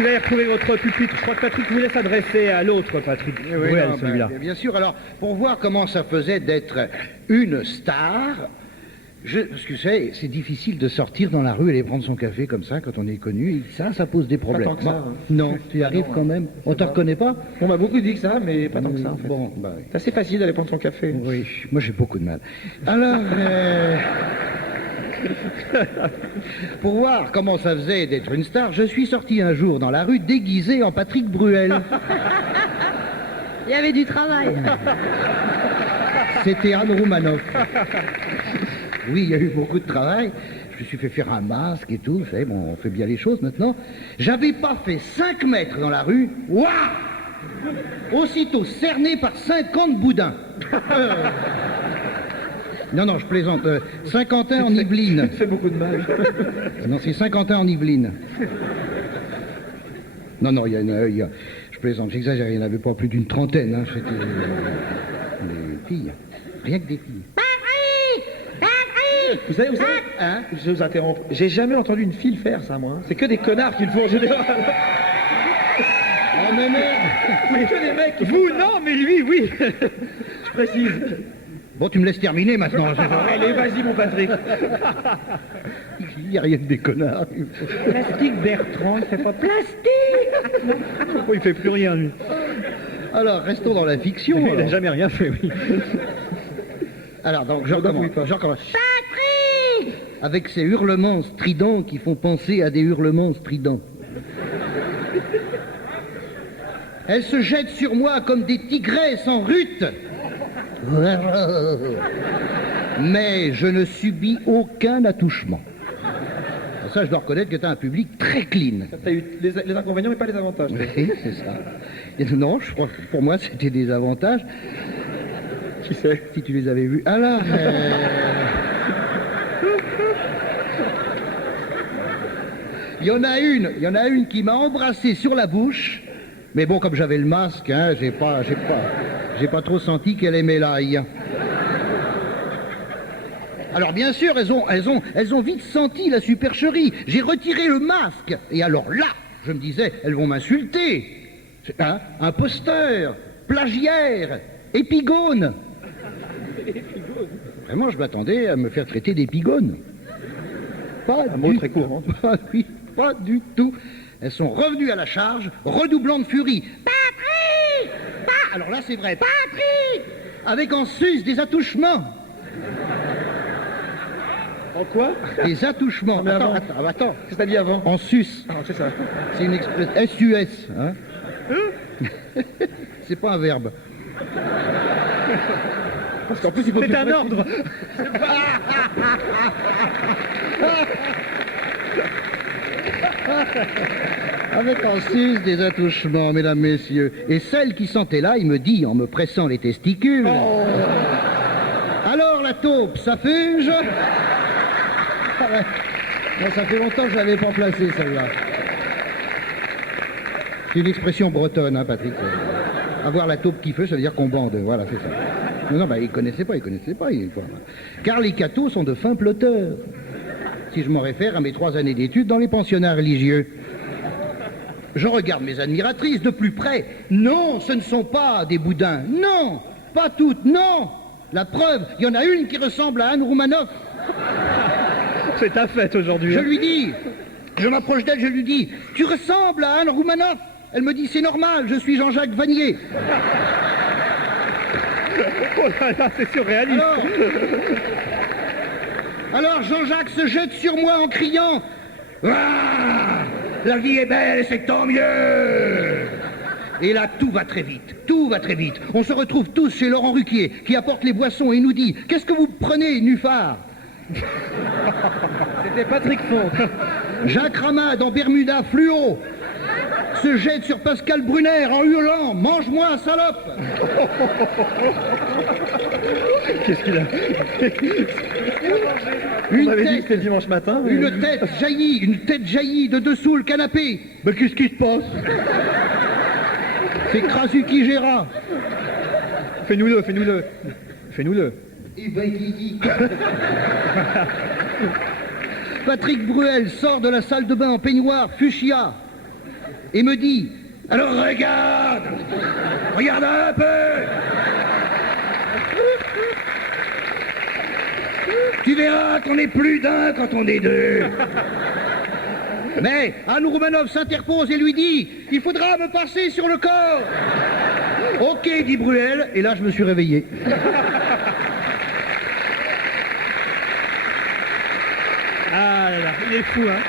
vous allez retrouver votre pupitre. Je crois que Patrick voulait s'adresser à l'autre Patrick Bruel, celui-là. Bien sûr, alors, pour voir comment ça faisait d'être une star, parce que c'est difficile de sortir dans la rue et aller prendre son café comme ça quand on est connu, et ça pose des problèmes. Pas tant que ça, hein. Non, tu y arrives quand même. On te reconnaît pas? On m'a beaucoup dit que ça, mais pas tant que ça en fait. Bon, bah oui. C'est assez facile d'aller prendre son café. Oui, moi j'ai beaucoup de mal. Alors, pour voir comment ça faisait d'être une star, je suis sorti un jour dans la rue déguisé en Patrick Bruel. Il y avait du travail. C'était Anne Roumanoff. Oui, il y a eu beaucoup de travail. Je me suis fait faire un masque et tout. Vous savez, bon, on fait bien les choses maintenant. J'avais pas fait 5 mètres dans la rue. Waouh! Aussitôt cerné par 50 boudins. Non, je plaisante. Saint-Quentin en Yvelines. Ça fait beaucoup de mal. Non, c'est Saint-Quentin en Yvelines. Non, je plaisante, j'exagère, il n'y en avait pas plus d'une trentaine. Hein. C'était des filles. Rien que des filles. Vous savez, hein, je vous interromps. J'ai jamais entendu une fille le faire, ça, moi. C'est que des connards qui le font en général. Oh, mais merde! C'est que des mecs qui Vous, non, mais lui, oui. Je précise. Bon, tu me laisses terminer maintenant. Allez, vas-y, mon Patrick. Il n'y a rien que des connards. Plastique Bertrand, il fait pas plastique. Oh, il fait plus rien, lui. Alors, restons dans la fiction. Il n'a Alors, jamais rien fait, oui. Alors, donc, je recommence. Patrick! Avec ces hurlements stridents qui font penser à des hurlements stridents. Elle se jette sur moi comme des tigresses en rut. Mais je ne subis aucun attouchement. Ça, je dois reconnaître que tu as un public très clean. Tu as eu les inconvénients mais pas les avantages. Oui, c'est ça. Et non, je crois que pour moi, c'était des avantages. Qui sait? Si tu les avais vus. Alors... Il y en a une qui m'a embrassé sur la bouche. Mais bon, comme j'avais le masque, hein, j'ai pas trop senti qu'elle aimait l'ail. Alors bien sûr, elles ont vite senti la supercherie. J'ai retiré le masque. Et alors là, je me disais, elles vont m'insulter. Hein, imposteur, plagiaire, épigone. Vraiment, je m'attendais à me faire traiter d'épigone. Pas Un mot très court, hein. Oui, pas du tout. Elles sont revenues à la charge, redoublant de furie. Patrick! Alors là, c'est vrai. Patrick! Avec en sus des attouchements. En quoi? Des attouchements. Non, mais avant. Attends. Qu'est-ce que t'as dit avant? En sus. Ah, c'est ça. C'est une expression. S-U-S. Hein? C'est pas un verbe. Parce qu'en plus, il faut C'est un ordre. Avec en sus des attouchements, mesdames, messieurs. Et celle qui sentait là, il me dit, en me pressant les testicules. Oh. Alors, la taupe, ça fuge? Ah ouais. Bon, ça fait longtemps que je l'avais pas placée, celle-là. C'est une expression bretonne, hein, Patrick. Avoir la taupe qui feu, ça veut dire qu'on bande. Voilà, c'est ça. Non, bah, ils connaissaient pas. Car les cathos sont de fins plotteurs. Si je m'en réfère à mes 3 années d'études dans les pensionnats religieux. Je regarde mes admiratrices de plus près. Non, ce ne sont pas des boudins. Non, pas toutes, non. La preuve, il y en a une qui ressemble à Anne Roumanoff. C'est ta fête aujourd'hui. Je lui dis, je m'approche d'elle, je lui dis, tu ressembles à Anne Roumanoff. Elle me dit, c'est normal, je suis Jean-Jacques Vanier. Oh là là, c'est surréaliste. Alors Jean-Jacques se jette sur moi en criant, ah, la vie est belle, c'est tant mieux. Et là, tout va très vite. On se retrouve tous chez Laurent Ruquier, qui apporte les boissons et nous dit, qu'est-ce que vous prenez, Nuphar? C'était Patrick Font. Jacques Ramade en Bermuda fluo se jette sur Pascal Brunner en hurlant, mange-moi, salope. Qu'est-ce qu'il a? On avait dit que c'était dimanche matin. Une tête jaillit de dessous le canapé. Mais qu'est-ce qui se passe? C'est Krasuki Gérard. Fais-nous-le. Patrick Bruel sort de la salle de bain en peignoir fuchsia. et me dit « Alors regarde, regarde un peu. Tu verras qu'on est plus d'un quand on est deux. » Mais Anne Roumanoff s'interpose et lui dit « Il faudra me passer sur le corps. » Ok, dit Bruel, et là je me suis réveillé. Ah là là, il est fou, hein.